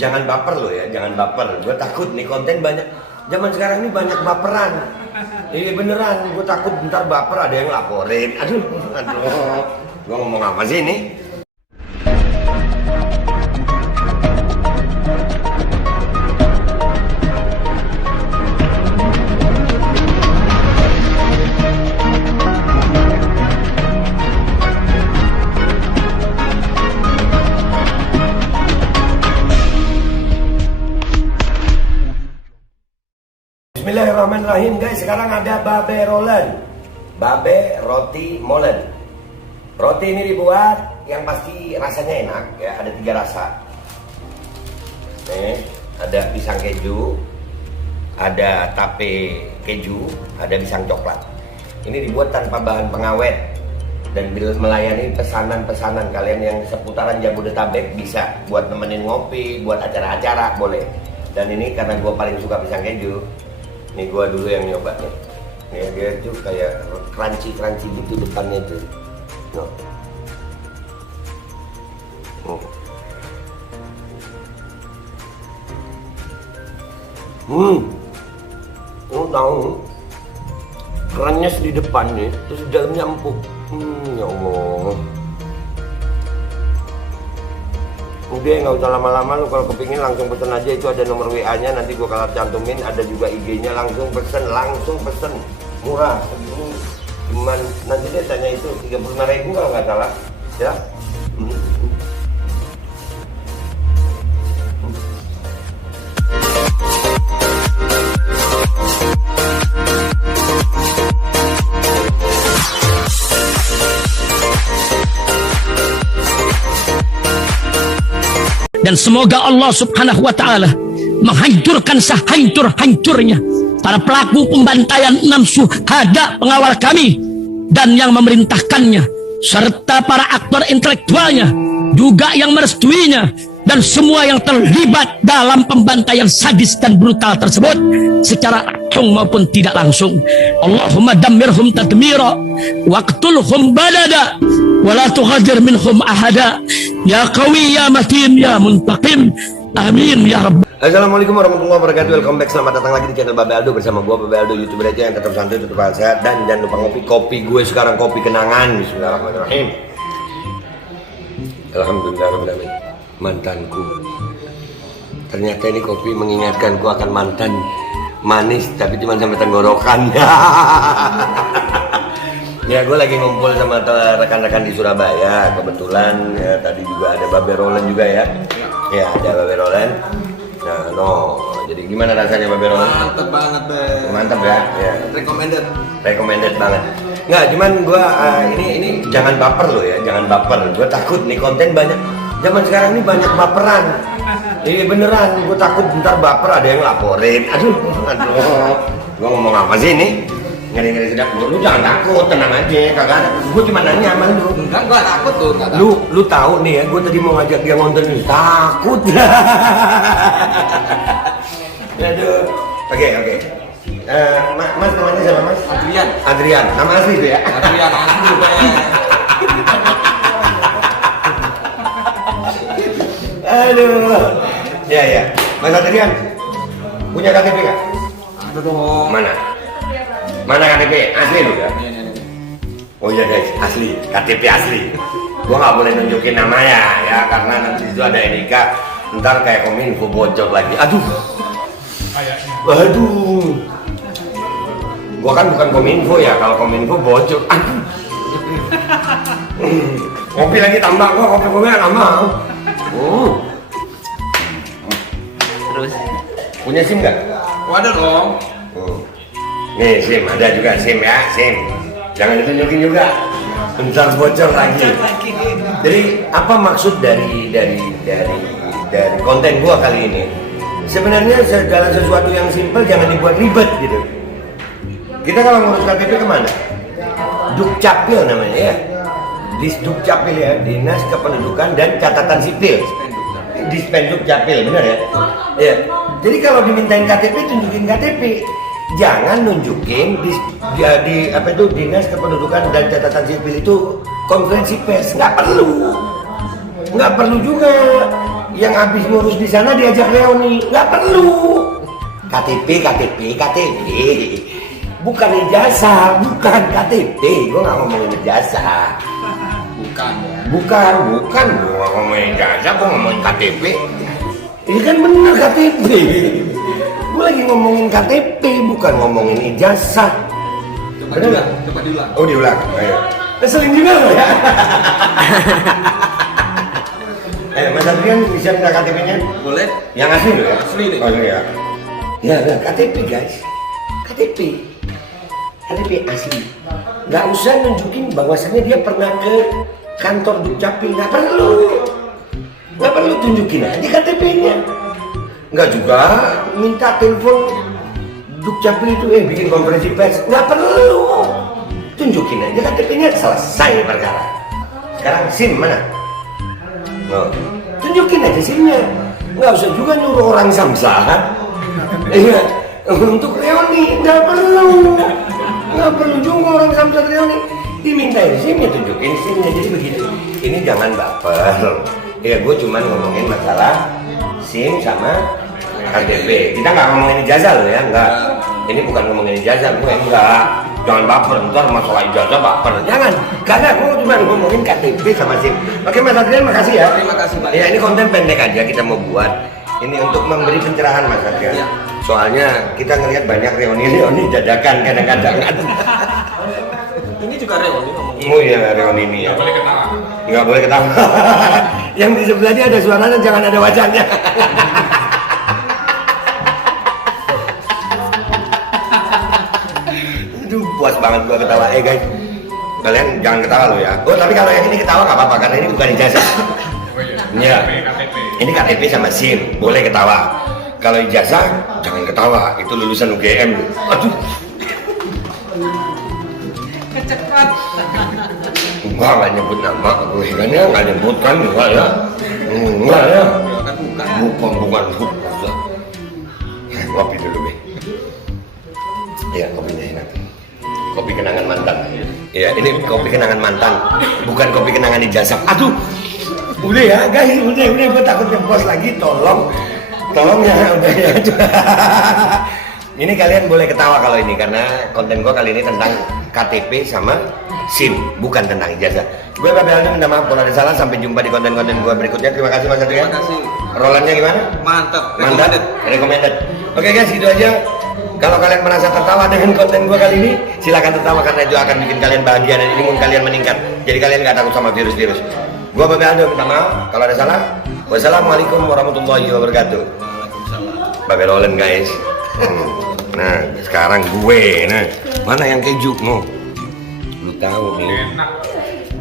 jangan baper lo ya, jangan baper. Gue takut nih konten banyak. Zaman sekarang ini banyak baperan. Iya beneran, gue takut bentar baper ada yang laporin. Aduh. Gue ngomong apa sih ini? Bismillahirrahmanirrahim guys, sekarang ada babe rolen, babe roti molen. Roti ini dibuat yang pasti rasanya enak ya, ada 3 rasa. Nih, ada pisang keju, ada tape keju, ada pisang coklat. Ini dibuat tanpa bahan pengawet dan melayani pesanan-pesanan kalian yang seputaran Jabodetabek, bisa buat nemenin ngopi, buat acara-acara boleh. Dan ini karena gue paling suka pisang keju. Nih gua dulu yang nyoba nih. Nih dia tuh kayak crunchy gitu depannya tuh. No. Oh tahu. Krenyes di depannya, terus di dalamnya empuk. Ya Allah. Udah nggak usah lama-lama, lu kalau kepingin langsung pesen aja, itu ada nomor WA-nya, nanti gua kalau cantumin, ada juga IG-nya, langsung pesen, murah. Cuman nanti dia tanya itu 35.000 kalau nggak salah, ya. Dan semoga Allah subhanahu wa ta'ala menghancurkan sehancur-hancurnya para pelaku pembantaian 6 syuhada pengawal kami dan yang memerintahkannya, serta para aktor intelektualnya juga yang merestuinya, dan semua yang terlibat dalam pembantaian sadis dan brutal tersebut secara langsung maupun tidak langsung. Allahumma dammirhum tadmira waqtulhum balada wala tughadir minhum ahada ya qawi ya matin ya muntaqim, amin ya rabb. Assalamualaikum warahmatullahi wabarakatuh. Welcome back, selamat datang lagi di channel Babe Aldo bersama gue Babe Aldo, youtuber aja yang tetap santai, tetap sehat, dan jangan lupa ngopi. Kopi gue sekarang kopi kenangan. Bismillahirrahmanirrahim. Alhamdulillahirrahmanirrahim. Mantanku, ternyata ini kopi mengingatkanku akan mantan manis tapi cuma sampai tenggorokan. Ya gue lagi ngumpul sama rekan-rekan di Surabaya kebetulan ya, tadi juga ada babe rolen juga ya. Ya ada babe rolen. Nah jadi gimana rasanya babe rolen? Mantap banget deh. Mantap ya, ya. Recommended banget. Nggak, cuman gue ini jangan baper lo ya, jangan baper. Gue takut nih konten banyak. Zaman sekarang ini banyak baperan. Iya beneran, gue takut bentar baper ada yang laporin. Aduh. Gue ngomong apa sih ini? Ngeri-ngeri sedap. Lu jangan takut, tenang aja, kagak. Gue cuma nanya sama lu. Enggak, gua takut tuh. Lu tahu nih ya, gue tadi mau ngajak dia nonton ini. Takut. Aduh. Oke. Mas namanya siapa mas? Adrian. Nama asli itu ya? Adrian asli banget. Aduh. Ya. Mas Adrian, punya KTP nggak? Ada dong. Mana KTP? Asli lu ya? Ini. Oh iya guys, asli. KTP asli. Gua nggak boleh nunjukin namanya ya, karena nanti itu ada NIK. Ntar kayak Kominfo bocor lagi. Aduh. Gua kan bukan Kominfo ya, kalau Kominfo bocor. Aduh. Kopi lagi tambah, gua kopi nggak mau. Terus Punya SIM nggak? ada dong. Nih SIM, ada juga SIM ya, SIM. Jangan ditunjukin juga, bentar bocor lagi. Jadi apa maksud dari konten gua kali ini? Sebenarnya segala sesuatu yang simpel jangan dibuat ribet gitu. Kita kalau ngurus KTP kemana? Dukcapil namanya ya. Disdukcapil ya, Dinas Kependudukan dan Catatan Sipil. Dispenduk Capil, benar ya? Iya. Jadi kalau dimintain KTP, tunjukin KTP. Jangan nunjukin di Dinas Kependudukan dan Catatan Sipil itu konferensi pers. Nggak perlu juga. yang habis ngurus di sana diajak reuni, nggak perlu. KTP, bukan ijazah, bukan KTP. Gue nggak ngomongin ijazah. Bukan, gue nggak ngomongin ijazah, gue ngomongin KTP. Ini kan bener KTP. Gue lagi ngomongin KTP, bukan ngomongin ijazah. Coba diulang. Oh diulang, ayo. Keselin juga lo ya. Mas Adrian bisa minta KTP-nya? Boleh? Yang asli lo ya? Asli nih. Oh iya. Ya, KTP guys. KTP asli. Nggak usah nunjukin bahwasannya dia pernah ke kantor Dukcapil, nggak perlu tunjukin aja KTP-nya. Nggak juga minta telepon Dukcapil itu bikin konferensi pers, nggak perlu. Tunjukin aja KTP-nya, selesai perkara. Sekarang SIM mana? Oh, tunjukin aja SIM-nya. Nggak usah juga nyuruh orang samsat. Iya, untuk reuni nggak perlu juga orang samsat reuni. Dimintain SIM-nya, tunjukin SIM-nya. Jadi begitu. Ini jangan baper. Ya, gue cuma ngomongin masalah SIM sama KTP. Kita nggak ngomongin ijazah loh ya, nggak. Ini bukan ngomongin ijazah, gue enggak. Jangan baper, ntar masalah ijazah baper. Jangan, karena gue cuma ngomongin KTP sama SIM. Oke Mas Adrian, makasih ya. Terima kasih Pak. Ya ini konten pendek aja kita mau buat. Ini untuk memberi pencerahan Mas Adrian. Ya. Soalnya kita ngelihat banyak reuni dadakan kadang-kadang. Ini juga reuni ngomongin. Oh iya reuni ini ya. Nggak boleh ketawa. Yang di sebelahnya ada suaranya, jangan ada wajahnya. Aduh, puas banget gua ketawa. Guys, kalian jangan ketawa lo ya. Oh tapi kalau yang ini ketawa nggak apa-apa karena ini bukan ijazah. Iya. Ini KTP sama SIM, boleh ketawa. Kalau ijazah jangan ketawa, itu lulusan UGM. Aduh. Kecepat. Enggak, nggak nyebut nama gue kan ya, nggak nyebut kan enggak ya. Enggak ya. Bukan. Kopi dulu be. Ya kopinya enak. Kopi kenangan mantan. Ya ini kopi kenangan mantan, bukan kopi kenangan ijazah. Aduh. Udah ya guys, udah gue takut ngebos lagi, tolong ya, udah ya. Ini kalian boleh ketawa kalau ini karena konten gue kali ini tentang KTP sama SIM, bukan tentang ijazah. Gue Babe Aldo minta maaf kalau ada salah. Sampai jumpa di konten-konten gue berikutnya. Terima kasih Mas Adrian. Terima kasih. Rolannya gimana? Mantap. Recommended. Oke guys, gitu aja. Kalau kalian merasa tertawa dengan konten gue kali ini, silakan tertawa karena itu akan bikin kalian bahagia dan imun kalian meningkat. Jadi kalian gak takut sama virus-virus. Gue Babe Aldo minta maaf kalau ada salah. Wassalamualaikum warahmatullahi wabarakatuh. Babe Roland guys. Nah sekarang gue, nah mana yang keju? Lu tahu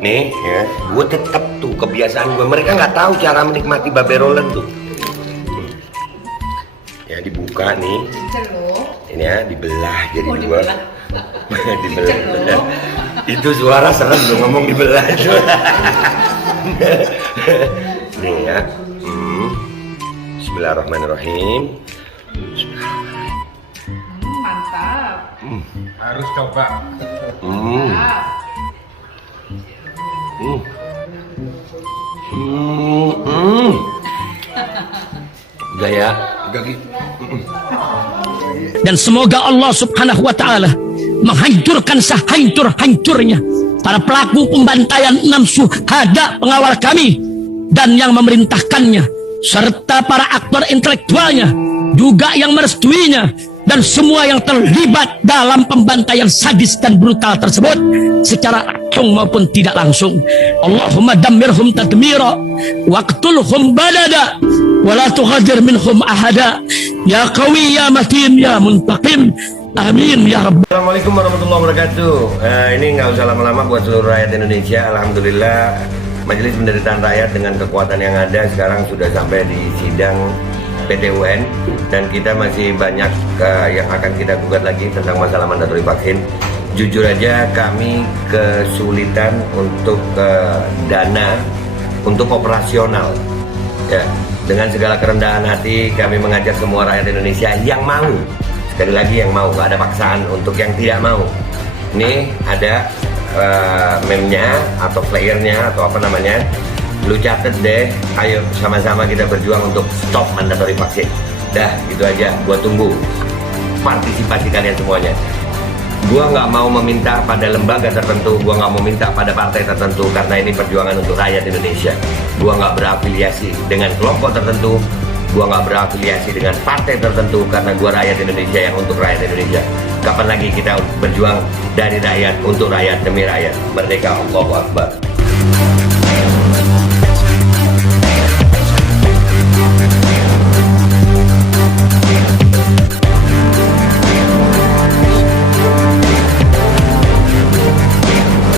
nih ya, gue tetap tuh kebiasaan gue. Mereka nggak tahu cara menikmati Babe Roland tuh. Ya dibuka nih, ini ya dibelah jadi dua. Dibelah. Itu suara serem tuh ngomong dibelah. Nih ya. Bismillahirrahmanirrahim. Mantap. Harus coba. Gaya. Dan semoga Allah subhanahu wa ta'ala menghancurkan sehancur-hancurnya para pelaku pembantaian 6 syuhada pengawal kami dan yang memerintahkannya, serta para aktor intelektualnya juga yang merestuinya, dan semua yang terlibat dalam pembantaian sadis dan brutal tersebut secara langsung maupun tidak langsung. Allahumma dammirhum tadmira waqtulhum balada wala tughadir minhum ahada ya qawi ya matin ya muntaqim. Amin ya Rabb. Assalamualaikum warahmatullahi wabarakatuh. Ini nggak usah lama-lama buat seluruh rakyat Indonesia. Alhamdulillah Majelis Penderitaan Rakyat dengan kekuatan yang ada sekarang sudah sampai di sidang PT UN, dan kita masih banyak yang akan kita gugat lagi tentang masalah mandatori vaksin. Jujur aja kami kesulitan untuk dana untuk operasional. Ya, dengan segala kerendahan hati kami mengajak semua rakyat Indonesia yang mau, sekali lagi yang mau, gak ada paksaan untuk yang tidak mau. Ini ada meme-nya atau playernya atau apa namanya. Lu catet deh, ayo sama-sama kita berjuang untuk stop mandatory vaksin. Dah, gitu aja. Gua tunggu partisipasi kalian semuanya. Gua nggak mau meminta pada lembaga tertentu, gua nggak mau minta pada partai tertentu, karena ini perjuangan untuk rakyat Indonesia. Gua nggak berafiliasi dengan kelompok tertentu, gua nggak berafiliasi dengan partai tertentu, karena gua rakyat Indonesia yang untuk rakyat Indonesia. Kapan lagi kita berjuang dari rakyat untuk rakyat demi rakyat? Merdeka, Allahu Akbar.